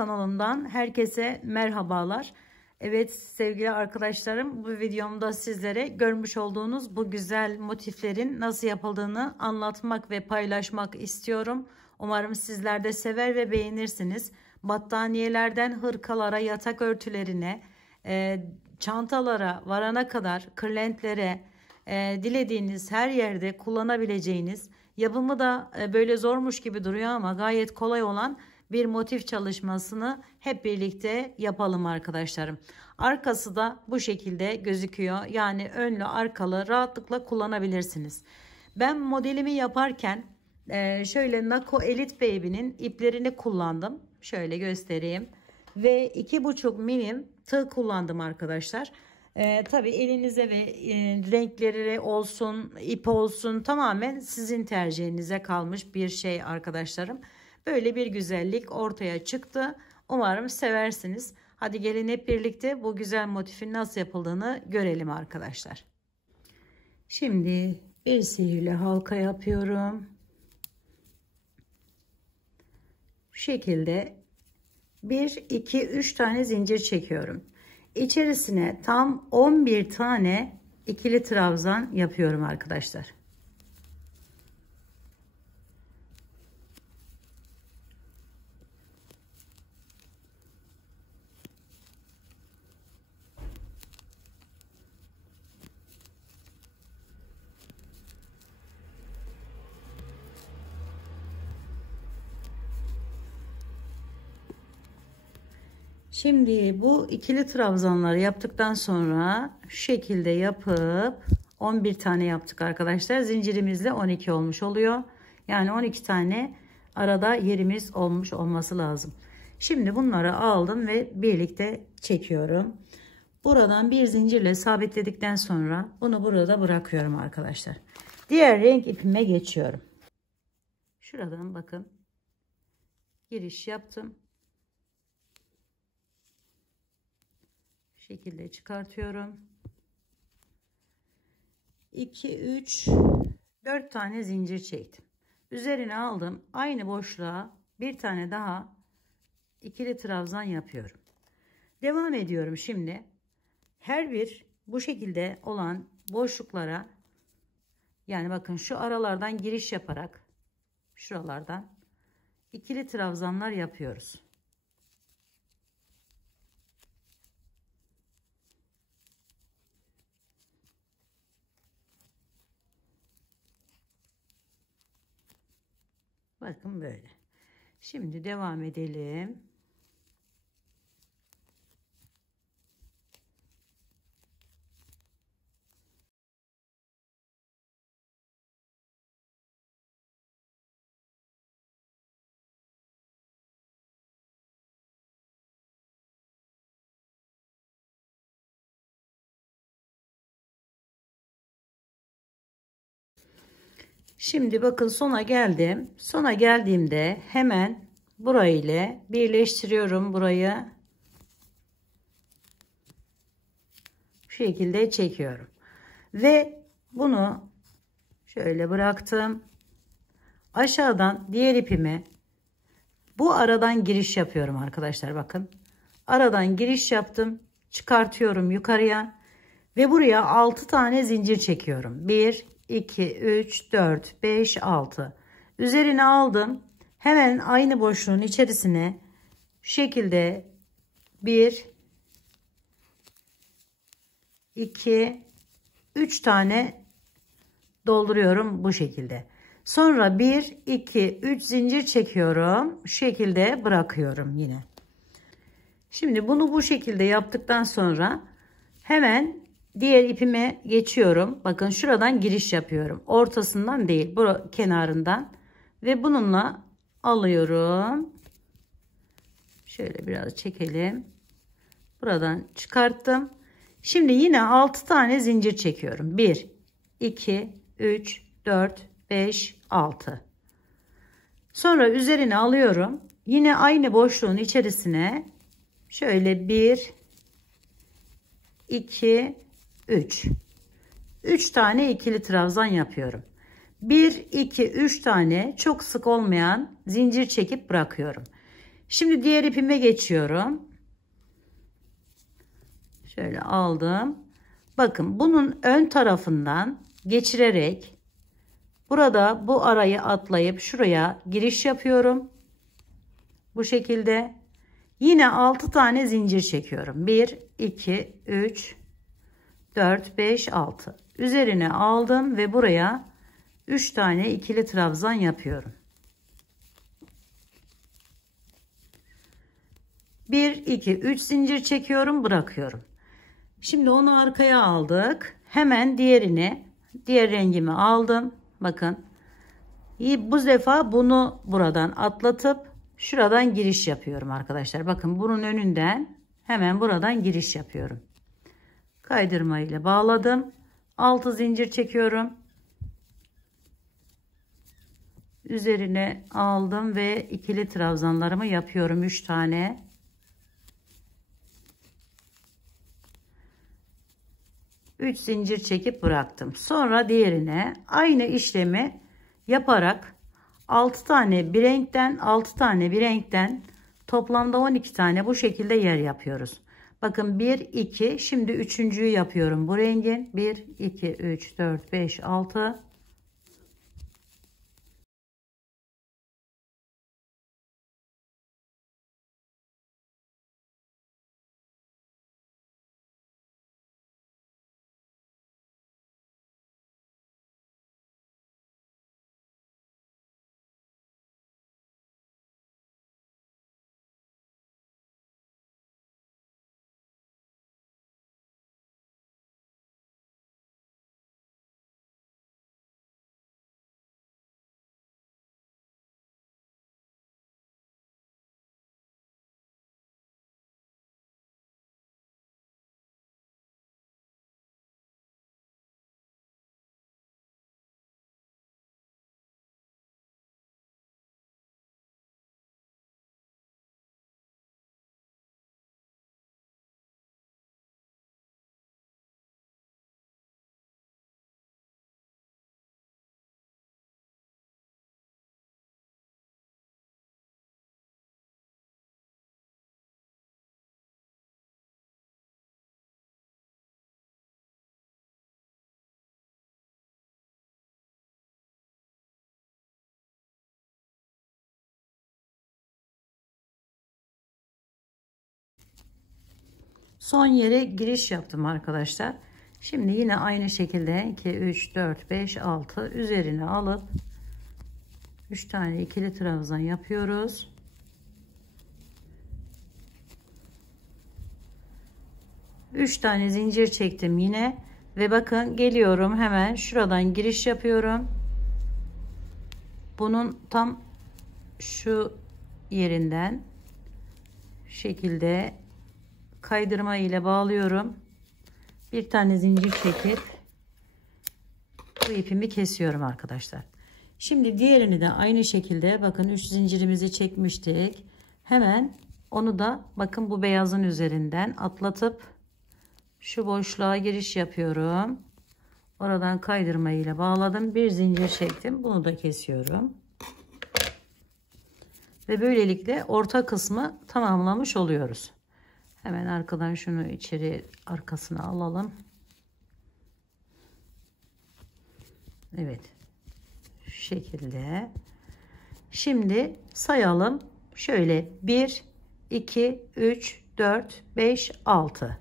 kanalımdan herkese merhabalar. Evet sevgili arkadaşlarım, bu videomda sizlere görmüş olduğunuz bu güzel motiflerin nasıl yapıldığını anlatmak ve paylaşmak istiyorum. Umarım sizler de sever ve beğenirsiniz. Battaniyelerden hırkalara, yatak örtülerine, çantalara varana kadar, kırlentlere, dilediğiniz her yerde kullanabileceğiniz, yapımı da böyle zormuş gibi duruyor ama gayet kolay olan bir motif çalışmasını hep birlikte yapalım arkadaşlarım. Arkası da bu şekilde gözüküyor. Yani önlü arkalı rahatlıkla kullanabilirsiniz. Ben modelimi yaparken şöyle Nako Elite Baby'nin iplerini kullandım. Şöyle göstereyim. Ve 2,5 milim tığ kullandım arkadaşlar. Tabii elinize ve renkleri olsun, ip olsun, tamamen sizin tercihinize kalmış bir şey arkadaşlarım. Böyle bir güzellik ortaya çıktı. Umarım seversiniz. Hadi gelin hep birlikte bu güzel motifin nasıl yapıldığını görelim arkadaşlar. Şimdi bir sihirli halka yapıyorum. Bu şekilde 1, 2, 3 tane zincir çekiyorum. İçerisine tam 11 tane ikili trabzan yapıyorum arkadaşlar. Şimdi bu ikili trabzanları yaptıktan sonra şu şekilde yapıp 11 tane yaptık arkadaşlar. Zincirimizle 12 olmuş oluyor. Yani 12 tane arada yerimiz olmuş olması lazım. Şimdi bunları aldım ve birlikte çekiyorum. Buradan bir zincirle sabitledikten sonra bunu burada bırakıyorum arkadaşlar. Diğer renk ipime geçiyorum. Şuradan bakın giriş yaptım. Şekilde çıkartıyorum. 2, 3, 4 tane zincir çektim. Üzerine aldım. Aynı boşluğa bir tane daha ikili trabzan yapıyorum. Devam ediyorum şimdi. Her bir bu şekilde olan boşluklara, yani bakın şu aralardan giriş yaparak şuralardan ikili trabzanlar yapıyoruz. Bakın böyle. Şimdi devam edelim. Şimdi bakın sona geldim. Sona geldiğimde hemen burayla birleştiriyorum burayı. Bu şekilde çekiyorum. Ve bunu şöyle bıraktım. Aşağıdan diğer ipimi bu aradan giriş yapıyorum arkadaşlar, bakın. Aradan giriş yaptım. Çıkartıyorum yukarıya. Ve buraya 6 tane zincir çekiyorum. 1, 2, 3, 4, 5, 6. Üzerine aldım. Hemen aynı boşluğun içerisine şu şekilde 1, 2, 3 tane dolduruyorum bu şekilde. Sonra 1, 2, 3 zincir çekiyorum. Şu şekilde bırakıyorum yine. Şimdi bunu bu şekilde yaptıktan sonra hemen diğer ipime geçiyorum. Bakın şuradan giriş yapıyorum. Ortasından değil, bu kenarından. Ve bununla alıyorum. Şöyle biraz çekelim. Buradan çıkarttım. Şimdi yine 6 tane zincir çekiyorum. 1, 2, 3, 4, 5, 6. Sonra üzerine alıyorum. Yine aynı boşluğun içerisine şöyle 1, 2, 3. 3 tane ikili trabzan yapıyorum. 1, 2, 3 tane çok sık olmayan zincir çekip bırakıyorum. Şimdi diğer ipime geçiyorum. Şöyle aldım. Bakın bunun ön tarafından geçirerek burada bu arayı atlayıp şuraya giriş yapıyorum. Bu şekilde yine 6 tane zincir çekiyorum. 1, 2, 3, 4, 5, 6. Üzerine aldım ve buraya 3 tane ikili trabzan yapıyorum. 1, 2, 3 zincir çekiyorum, bırakıyorum. Şimdi onu arkaya aldık. Hemen diğer rengimi aldım. Bakın. Bu defa bunu buradan atlatıp şuradan giriş yapıyorum arkadaşlar. Bakın bunun önünden hemen buradan giriş yapıyorum. Kaydırma ile bağladım. 6 zincir çekiyorum. Üzerine aldım ve ikili trabzanlarımı yapıyorum 3 tane. 3 zincir çekip bıraktım. Sonra diğerine aynı işlemi yaparak 6 tane bir renkten 6 tane bir renkten toplamda 12 tane bu şekilde yer yapıyoruz. Bakın 1 2, şimdi üçüncüyü yapıyorum bu rengin. 1 2 3 4 5 6. Son yere giriş yaptım arkadaşlar. Şimdi yine aynı şekilde 2 3 4 5 6 üzerine alıp 3 tane ikili trabzan yapıyoruz. Üç tane zincir çektim yine ve bakın geliyorum, hemen şuradan giriş yapıyorum. Bunun tam şu yerinden şekilde kaydırma ile bağlıyorum. Bir tane zincir çekip bu ipimi kesiyorum arkadaşlar. Şimdi diğerini de aynı şekilde bakın 3 zincirimizi çekmiştik. Hemen onu da bakın bu beyazın üzerinden atlatıp şu boşluğa giriş yapıyorum. Oradan kaydırma ile bağladım. Bir zincir çektim. Bunu da kesiyorum. Ve böylelikle orta kısmı tamamlamış oluyoruz. Hemen arkadan şunu içeri arkasına alalım. Evet. Şu şekilde. Şimdi sayalım. Şöyle 1, 2, 3, 4, 5, 6.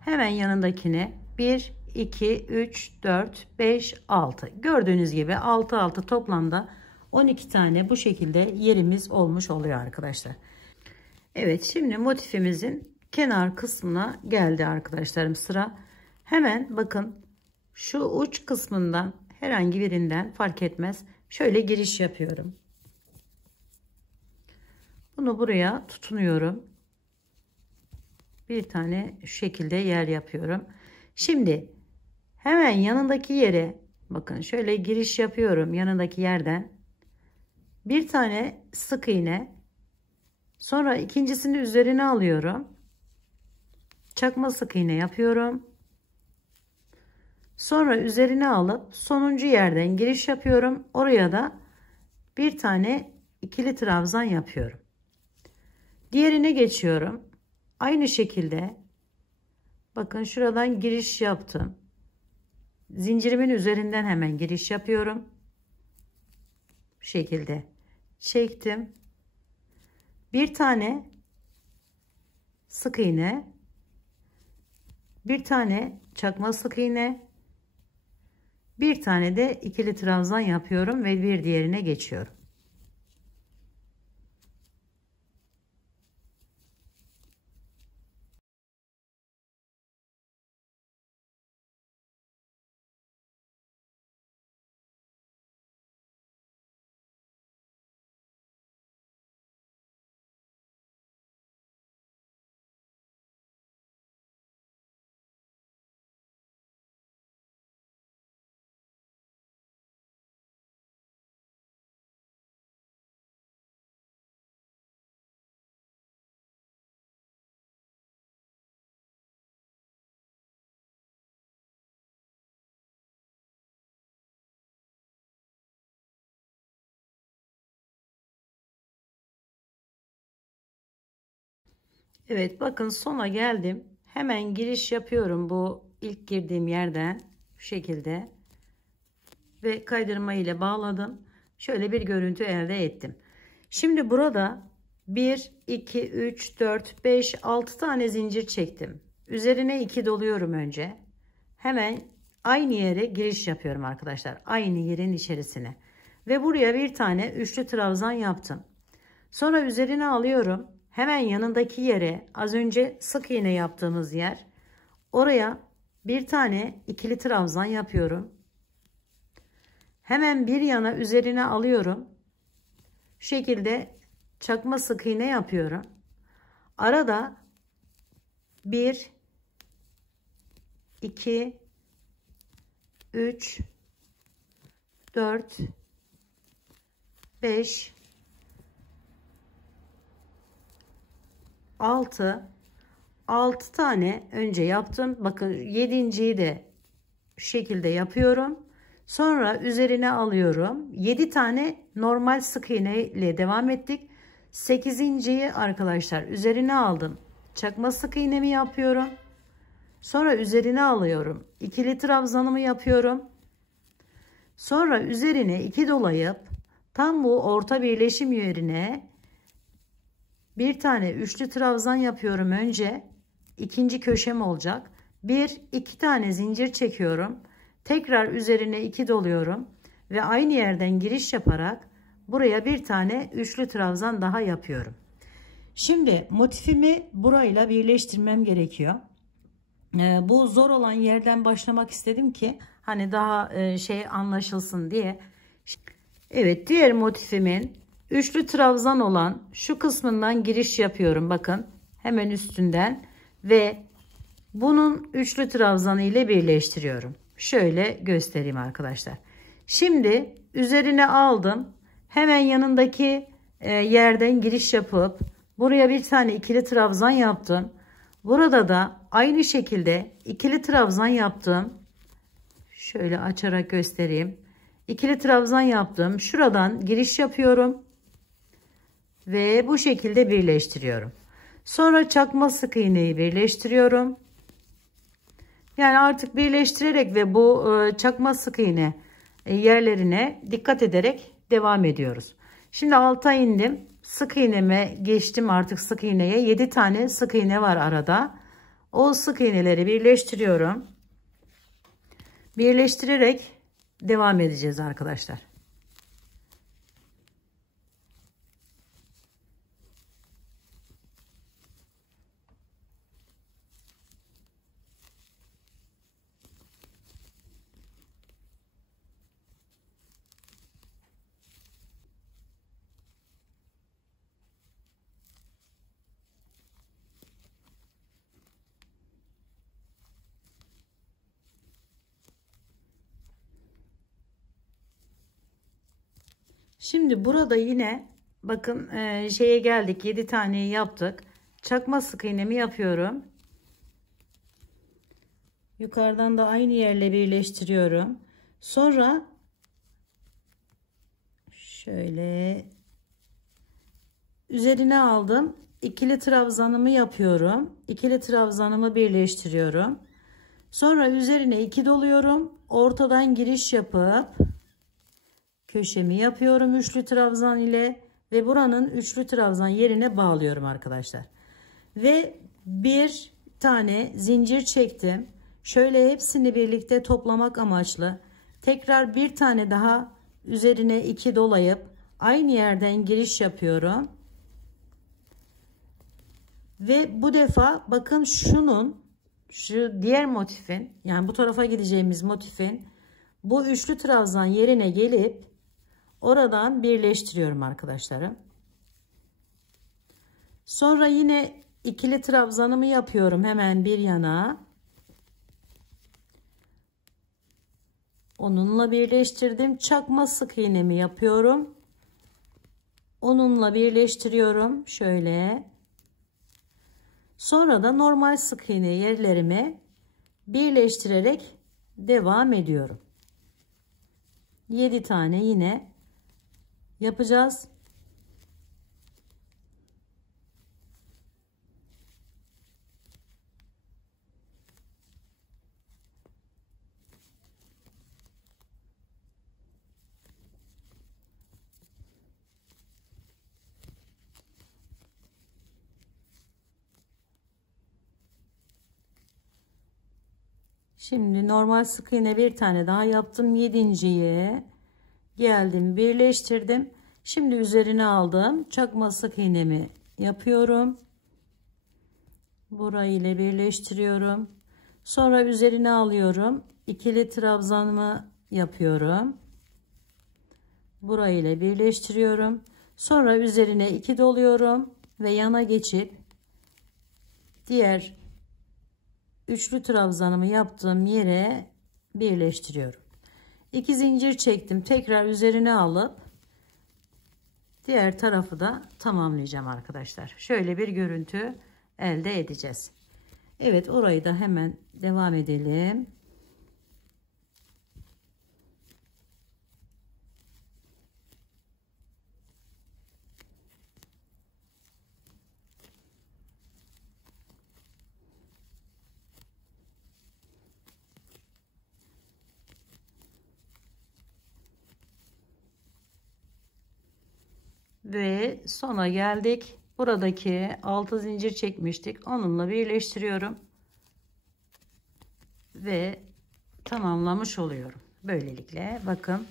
Hemen yanındakine 1, 2, 3, 4, 5, 6. Gördüğünüz gibi 6, 6 toplamda 12 tane bu şekilde yerimiz olmuş oluyor arkadaşlar. Evet, şimdi motifimizin kenar kısmına geldi arkadaşlarım sıra. Hemen bakın şu uç kısmından herhangi birinden fark etmez. Şöyle giriş yapıyorum. Bunu buraya tutunuyorum. Bir tane şu şekilde yer yapıyorum. Şimdi hemen yanındaki yere bakın şöyle giriş yapıyorum, yanındaki yerden bir tane sık iğne, sonra ikincisini üzerine alıyorum, çakma sık iğne yapıyorum, sonra üzerine alıp sonuncu yerden giriş yapıyorum, oraya da bir tane ikili trabzan yapıyorum. Diğerine geçiyorum. Aynı şekilde bakın şuradan giriş yaptım. Zincirimin üzerinden hemen giriş yapıyorum. Bu şekilde çektim. Bir tane sık iğne, bir tane çakma sık iğne, bir tane de ikili trabzan yapıyorum ve bir diğerine geçiyorum. Evet, bakın sona geldim. Hemen giriş yapıyorum bu ilk girdiğim yerden bu şekilde ve kaydırma ile bağladım. Şöyle bir görüntü elde ettim. Şimdi burada 1 2 3 4 5 6 tane zincir çektim. Üzerine 2 doluyorum önce. Hemen aynı yere giriş yapıyorum arkadaşlar. Aynı yerin içerisine. Ve buraya bir tane üçlü trabzan yaptım. Sonra üzerine alıyorum. Hemen yanındaki yere, az önce sık iğne yaptığımız yer, oraya bir tane ikili trabzan yapıyorum. Hemen bir yana üzerine alıyorum. Şu şekilde çakma sık iğne yapıyorum. Arada 1 2 3 4 5 6 tane önce yaptım. Bakın 7.'yi de şu şekilde yapıyorum. Sonra üzerine alıyorum. 7 tane normal sık iğne ile devam ettik. 8.'yi arkadaşlar üzerine aldım. Çakma sık iğnemi yapıyorum. Sonra üzerine alıyorum. İkili trabzanımı yapıyorum. Sonra üzerine 2 dolayıp tam bu orta birleşim yerine bir tane üçlü trabzan yapıyorum önce. İkinci köşem olacak. 1-2 tane zincir çekiyorum. Tekrar üzerine 2 doluyorum. Ve aynı yerden giriş yaparak buraya bir tane üçlü trabzan daha yapıyorum. Şimdi motifimi burayla birleştirmem gerekiyor. Bu zor olan yerden başlamak istedim ki hani daha anlaşılsın diye. Evet, diğer motifimin üçlü trabzan olan şu kısmından giriş yapıyorum. Bakın hemen üstünden ve bunun üçlü trabzanı ile birleştiriyorum. Şöyle göstereyim arkadaşlar. Şimdi üzerine aldım. Hemen yanındaki yerden giriş yapıp buraya bir tane ikili trabzan yaptım. Burada da aynı şekilde ikili trabzan yaptım. Şöyle açarak göstereyim. İkili trabzan yaptım. Şuradan giriş yapıyorum. Ve bu şekilde birleştiriyorum. Sonra çakma sık iğneyi birleştiriyorum. Yani artık birleştirerek ve bu çakma sık iğne yerlerine dikkat ederek devam ediyoruz. Şimdi alta indim. Sık iğneme geçtim artık sık iğneye. 7 tane sık iğne var arada. O sık iğneleri birleştiriyorum. Birleştirerek devam edeceğiz arkadaşlar. Şimdi burada yine bakın şeye geldik. 7 taneyi yaptık. Çakma sık iğnemi yapıyorum. Yukarıdan da aynı yerle birleştiriyorum. Sonra şöyle üzerine aldım. ikili trabzanımı yapıyorum. İkili trabzanımı birleştiriyorum. Sonra üzerine 2 doluyorum. Ortadan giriş yapıp köşemi yapıyorum üçlü trabzan ile ve buranın üçlü trabzan yerine bağlıyorum arkadaşlar. Ve bir tane zincir çektim. Şöyle hepsini birlikte toplamak amaçlı tekrar bir tane daha üzerine 2 dolayıp aynı yerden giriş yapıyorum. Ve bu defa bakın şu diğer motifin, yani bu tarafa gideceğimiz motifin bu üçlü trabzan yerine gelip oradan birleştiriyorum arkadaşlarım. Sonra yine ikili trabzanımı yapıyorum hemen bir yana. Onunla birleştirdim. Çakma sık iğnemi yapıyorum. Onunla birleştiriyorum. Şöyle. Sonra da normal sık iğne yerlerimi birleştirerek devam ediyorum. 7 tane yine yapacağız. Şimdi normal sık iğne bir tane daha yaptım. 7.'ye geldim, birleştirdim. Şimdi üzerine aldım. Çakma sık iğnemi yapıyorum. Burayı ile birleştiriyorum. Sonra üzerine alıyorum. İkili trabzanımı yapıyorum. Burayı ile birleştiriyorum. Sonra üzerine 2 doluyorum ve yana geçip diğer üçlü trabzanımı yaptığım yere birleştiriyorum. 2 zincir çektim. Tekrar üzerine alıp diğer tarafı da tamamlayacağım arkadaşlar. Şöyle bir görüntü elde edeceğiz. Evet, orayı da hemen devam edelim. Ve sona geldik. Buradaki 6 zincir çekmiştik. Onunla birleştiriyorum. Ve tamamlamış oluyorum. Böylelikle bakın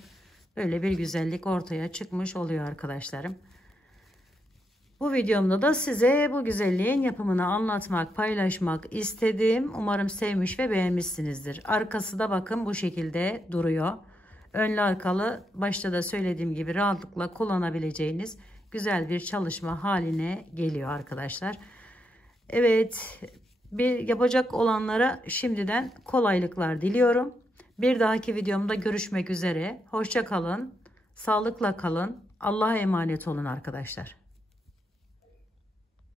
böyle bir güzellik ortaya çıkmış oluyor arkadaşlarım. Bu videomda da size bu güzelliğin yapımını anlatmak, paylaşmak istedim. Umarım sevmiş ve beğenmişsinizdir. Arkası da bakın bu şekilde duruyor. Önlü arkalı, başta da söylediğim gibi rahatlıkla kullanabileceğiniz güzel bir çalışma haline geliyor arkadaşlar. Evet, bir yapacak olanlara şimdiden kolaylıklar diliyorum. Bir dahaki videomda görüşmek üzere. Hoşça kalın, sağlıkla kalın. Allah'a emanet olun arkadaşlar.